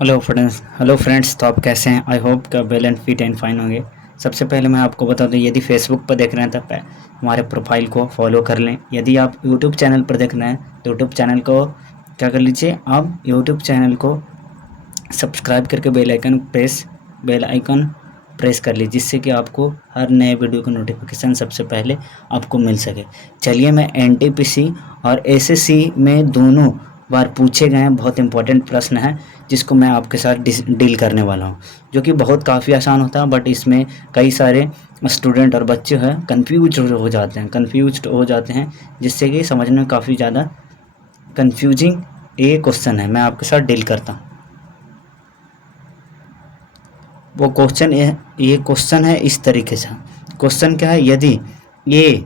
Hello friends, तो आप कैसे हैं? आई होप का well and fit and fine होंगे। सबसे पहले मैं आपको बता दूं, यदि फेसबुक पर देख रहे हैं तो हमारे प्रोफाइल को फॉलो कर लें। यदि आप यूट्यूब चैनल पर देख रहे हैं तो यूट्यूब चैनल को क्या कर लीजिए, आप यूट्यूब चैनल को सब्सक्राइब करके बेल आइकन प्रेस कर लीजिए, जिससे कि आपको हर नए वीडियो का नोटिफिकेशन सबसे पहले आपको मिल सके। चलिए, मैं एनटीपीसी और एसएससी में दोनों बार पूछे गए बहुत इंपॉर्टेंट प्रश्न है जिसको मैं आपके साथ डील करने वाला हूँ, जो कि बहुत काफ़ी आसान होता है। बट इसमें कई सारे स्टूडेंट और बच्चे हैं कंफ्यूज हो जाते हैं जिससे कि समझने में काफ़ी ज़्यादा कंफ्यूजिंग ये क्वेश्चन है। मैं आपके साथ डील करता हूँ। वो ये क्वेश्चन है इस तरीके से। क्वेश्चन क्या है? यदि A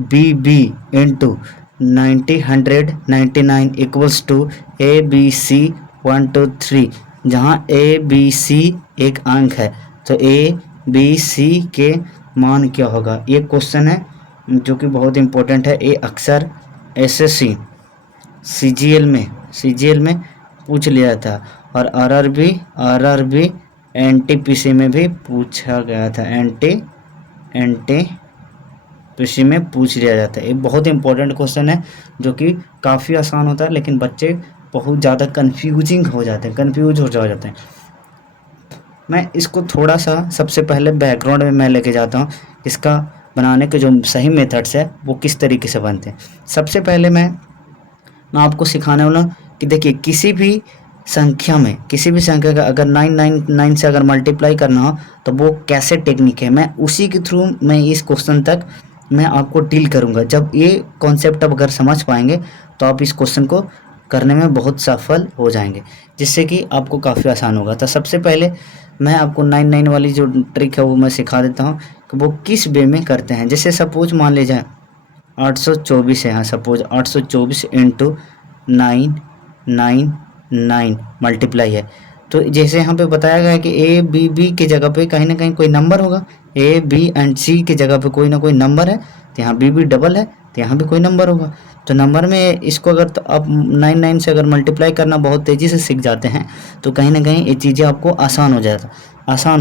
B B into 90 199 equals to A B C 1 2 3, जहाँ ए बी सी एक अंक है तो ए बी सी के मान क्या होगा? ये क्वेश्चन है जो कि बहुत इंपॉर्टेंट है। ये अक्सर एसएससी सीजीएल में पूछ लिया था और आरआरबी एनटीपीसी में भी पूछा गया था। एनटीपीसी में पूछ लिया जाता है। ये बहुत इंपॉर्टेंट क्वेश्चन है जो कि काफ़ी आसान होता है, लेकिन बच्चे बहुत ज़्यादा कंफ्यूज हो जाते हैं। मैं इसको थोड़ा सा सबसे पहले बैकग्राउंड में मैं लेके जाता हूँ, इसका बनाने के जो सही मेथड्स है वो किस तरीके से बनते हैं। सबसे पहले मैं आपको सिखाने वाला हूँ कि देखिए, किसी भी संख्या का अगर 999 से अगर मल्टीप्लाई करना हो तो वो कैसे टेक्निक है, मैं उसी के थ्रू मैं इस क्वेश्चन तक मैं आपको डील करूँगा। जब ये कॉन्सेप्ट आप अगर समझ पाएंगे तो आप इस क्वेश्चन को करने में बहुत सफल हो जाएंगे, जिससे कि आपको काफ़ी आसान होगा। तो सबसे पहले मैं आपको 99 वाली जो ट्रिक है वो मैं सिखा देता हूँ कि वो किस वे में करते हैं। जैसे सपोज मान लीजिए 824 है, हाँ सपोज 824 इंटू 999 मल्टीप्लाई है। तो जैसे यहाँ पे बताया गया है कि ए बी बी के जगह पे कहीं ना कहीं कोई नंबर होगा, ए बी एंड सी के जगह पे कोई ना कोई नंबर है, तो यहाँ बी बी डबल है तो यहाँ भी कोई नंबर होगा। तो नंबर में इसको अगर तो आप 99 से अगर मल्टीप्लाई करना बहुत तेज़ी से सीख जाते हैं तो कहीं ना कहीं ये चीज़ें आपको आसान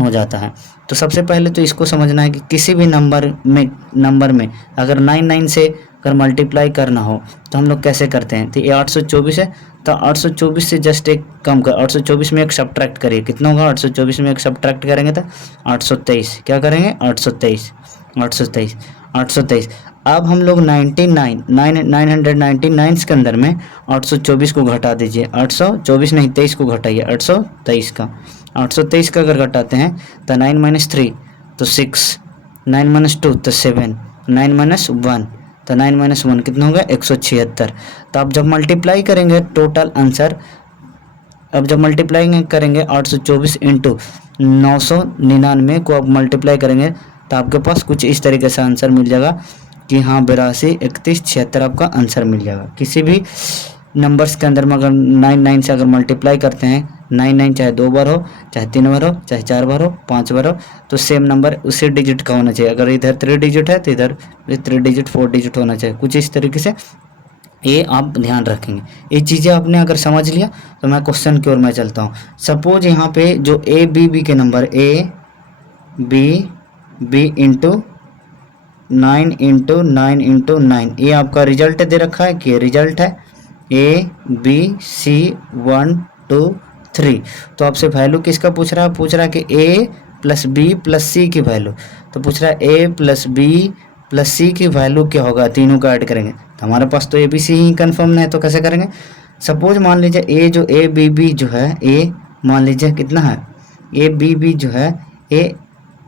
हो जाता है। तो सबसे पहले तो इसको समझना है कि किसी भी नंबर में अगर 99 से अगर मल्टीप्लाई करना हो तो हम लोग कैसे करते हैं। तो ये 824 है, तो 824 से जस्ट एक कम कर, 824 में एक सब्ट्रैक्ट करिए, कितना होगा? 824 में एक सब्ट्रैक्ट करेंगे तो 823। क्या करेंगे? 823। अब हम लोग 999 के अंदर में 824 को घटा दीजिए। 824 नहीं, 23 को घटाइए। 823 का अगर घटाते हैं तो 9 - 3 तो 6, 9 - 2 तो 7, 9 - 1 तो 9 - 1 कितना होगा? 176। तो आप जब मल्टीप्लाई करेंगे टोटल आंसर, अब जब मल्टीप्लाई करेंगे 824 इंटू 999 को आप मल्टीप्लाई करेंगे तो आपके पास कुछ इस तरीके से आंसर मिल जाएगा कि हाँ 82 31 76 आपका आंसर मिल जाएगा। किसी भी नंबर्स के अंदर में अगर 99 से अगर मल्टीप्लाई करते हैं, 99 चाहे 2 बार हो, चाहे 3 बार हो, चाहे 4 बार हो, 5 बार हो, तो सेम नंबर उसी डिजिट का होना चाहिए। अगर इधर 3 डिजिट है तो इधर 3 डिजिट 4 डिजिट होना चाहिए। कुछ इस तरीके से ये आप ध्यान रखेंगे। ये चीज़ें आपने अगर समझ लिया तो मैं क्वेश्चन की ओर मैं चलता हूँ। सपोज यहाँ पे जो ए बी के number A B into 9 into 9 ये आपका रिजल्ट दे रखा है कि रिजल्ट है ए बी सी 1 2 3। तो आपसे वैल्यू किसका पूछ रहा है? पूछ रहा है कि ए प्लस बी प्लस सी की वैल्यू। तो पूछ रहा है ए प्लस बी प्लस सी की वैल्यू क्या होगा? तीनों का ऐड करेंगे तो हमारे पास तो ए बी सी ही कन्फर्म है, तो कैसे करेंगे? सपोज मान लीजिए ए बी बी जो है, ए मान लीजिए कितना है, ए बी बी जो है, ए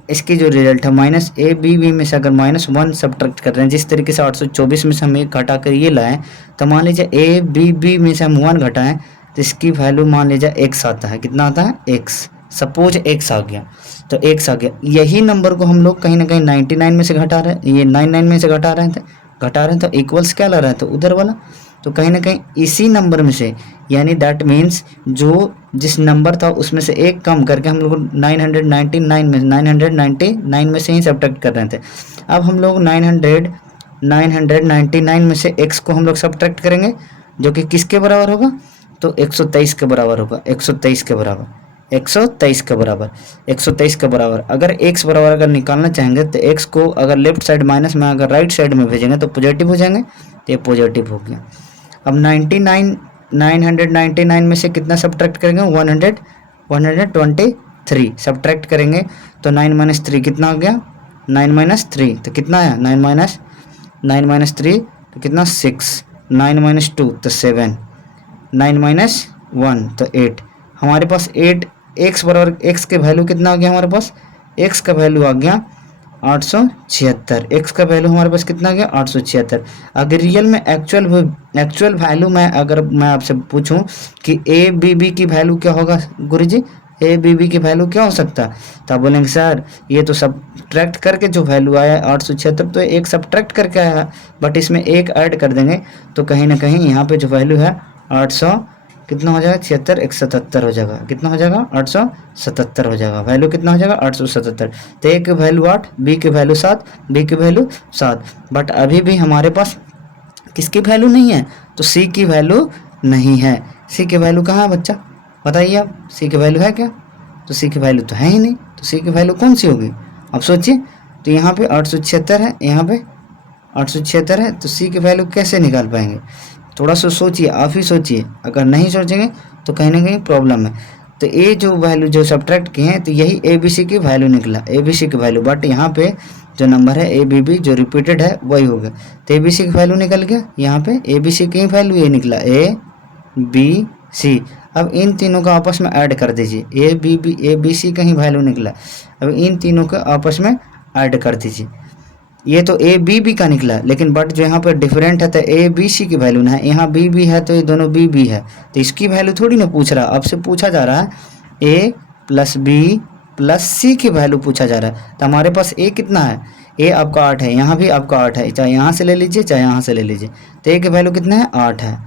इसकी जो रिजल्ट है माइनस ए बी बी में से अगर -1 सब्ट्रैक्ट कर रहे हैं, जिस तरीके से 824 में से हम एक घटा कर ये लाएँ, तो मान लीजिए ए बी बी में से हम 1 घटाएं तो इसकी वैल्यू मान लीजिए x आता है। कितना आता है? x। सपोज x आ गया तो x आ गया। यही नंबर को हम लोग कहीं ना कहीं 99 में से घटा रहे हैं, ये 99 में से घटा रहे हैं तो इक्वल्स क्या ला रहे हैं? तो उधर वाला। तो कहीं ना कहीं इसी नंबर में से, यानी दैट मीन्स जो जिस नंबर था उसमें से एक कम करके हम लोग 999 में से ही सब्ट्रैक्ट कर रहे थे। अब हम लोग 999 में से x को हम लोग सब्ट्रैक्ट करेंगे जो कि किसके बराबर होगा? तो 123 के बराबर होगा, 123 के बराबर, 123 के बराबर, 123 के बराबर। अगर x बराबर अगर निकालना चाहेंगे तो x को अगर लेफ्ट साइड माइनस में अगर राइट साइड में भेजेंगे तो पॉजिटिव हो जाएंगे, तो ये पॉजिटिव हो गया। अब 999 में से कितना सब्ट्रैक्ट करेंगे, 123 सब्ट्रैक्ट करेंगे तो 9 माइनस 3 कितना हो गया, 9 माइनस 3 तो कितना आया, 9 माइनस 3 तो कितना 6, 9 माइनस 2 तो 7, 9 माइनस 1 तो 8। हमारे पास 8 x बराबर x के वैल्यू कितना आ गया, हमारे पास x का वैल्यू आ गया 876। x का वैल्यू हमारे पास कितना आ गया, 876। अगर रियल में एक्चुअल वैल्यू में अगर मैं आपसे पूछूं कि ए बी बी की वैल्यू क्या होगा गुरुजी, ए बी बी की वैल्यू क्या हो सकता है, तो आप बोलेंगे सर ये तो सब्ट्रैक्ट करके जो वैल्यू आया 876, तो एक सब्ट्रैक्ट करके आया, बट इसमें एक ऐड कर देंगे तो कहीं ना कहीं यहाँ पे जो वैल्यू है 800 कितना हो जाएगा, 76 177 हो जाएगा, कितना हो जाएगा 877 हो जाएगा, वैल्यू कितना हो जाएगा 877। तो ए की वैल्यू 8, बी की वैल्यू 7, बी की वैल्यू 7, बट अभी भी हमारे पास किसकी वैल्यू नहीं है, तो सी की वैल्यू नहीं है। सी की वैल्यू कहाँ है बच्चा, बताइए आप, सी की वैल्यू है क्या, तो सी की वैल्यू तो है ही नहीं, तो सी की वैल्यू कौन सी होगी, आप सोचिए। तो यहाँ पे 876 है, यहाँ पे 876 है, तो सी की वैल्यू कैसे निकाल पाएंगे, थोड़ा सा सोचिए, आप ही सोचिए, अगर नहीं सोचेंगे तो कहीं ना कहीं प्रॉब्लम है। तो ये जो वैल्यू जो सब्ट्रैक्ट किए हैं तो यही ए बी सी की वैल्यू निकला, ए बी सी की वैल्यू, बट यहाँ पे जो नंबर है ए बी बी जो रिपीटेड है वही हो गया, तो ए बी सी की वैल्यू निकल गया, यहाँ पे ए बी सी की वैल्यू ये निकला, ए बी सी। अब इन तीनों को आपस में ऐड कर दीजिए, ए बी सी का ही वैल्यू निकला, अब इन तीनों को आपस में ऐड कर दीजिए। ये तो ए बी बी का निकला, लेकिन बट जो यहाँ पर डिफरेंट है तो ए बी सी की वैल्यू ना है, यहाँ बी बी है तो ये दोनों बी बी है, तो इसकी वैल्यू थोड़ी ना पूछ रहा, आपसे पूछा जा रहा है ए प्लस बी प्लस सी की वैल्यू पूछा जा रहा है। तो हमारे पास ए कितना है, ए आपका 8 है, यहाँ भी आपका 8 है, चाहे यहाँ से ले लीजिए चाहे यहाँ से ले लीजिए, तो ए की वैल्यू कितना है 8 है।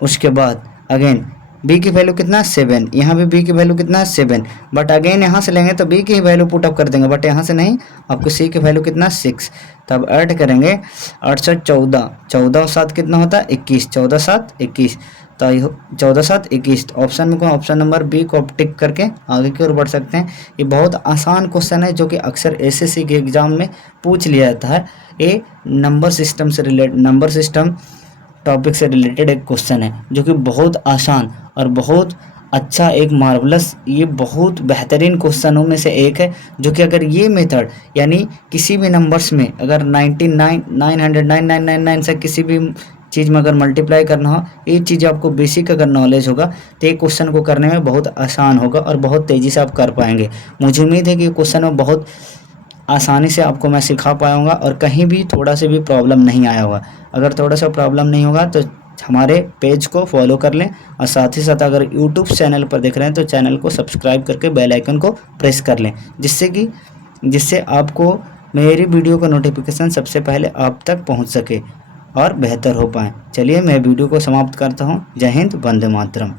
उसके बाद अगेन बी की वैल्यू कितना है 7, यहाँ भी बी की वैल्यू कितना है 7, बट अगेन यहाँ से लेंगे तो बी की वैल्यू पुटअप कर देंगे, बट यहाँ से नहीं, आपको सी की वैल्यू कितना 6, तब ऐड करेंगे 814, 14 और 7 कितना होता है 21, 14 7 21, तो 14 7 21। तो ऑप्शन में ऑप्शन नंबर बी को आप टिक करके आगे की ओर बढ़ सकते हैं। ये बहुत आसान क्वेश्चन है जो कि अक्सर एसएससी के एग्जाम में पूछ लिया जाता है। ये नंबर सिस्टम टॉपिक से रिलेटेड एक क्वेश्चन है जो कि बहुत आसान और बहुत अच्छा, एक मार्वलस, ये बहुत बेहतरीन क्वेश्चनों में से एक है, जो कि अगर ये मेथड यानी किसी भी नंबर्स में अगर 99,999 से किसी भी चीज़ में अगर मल्टीप्लाई करना हो, ये चीज़ आपको बेसिक अगर नॉलेज होगा तो ये क्वेश्चन को करने में बहुत आसान होगा और बहुत तेज़ी से आप कर पाएंगे। मुझे उम्मीद है कि क्वेश्चन में बहुत आसानी से आपको मैं सिखा पाऊँगा और कहीं भी थोड़ा सा भी प्रॉब्लम नहीं आया होगा। अगर थोड़ा सा प्रॉब्लम नहीं होगा तो हमारे पेज को फॉलो कर लें और साथ ही साथ अगर यूट्यूब चैनल पर देख रहे हैं तो चैनल को सब्सक्राइब करके बेल आइकन को प्रेस कर लें, जिससे आपको मेरी वीडियो का नोटिफिकेशन सबसे पहले आप तक पहुंच सके और बेहतर हो पाए। चलिए मैं वीडियो को समाप्त करता हूं। जय हिंद, वंदे मातरम।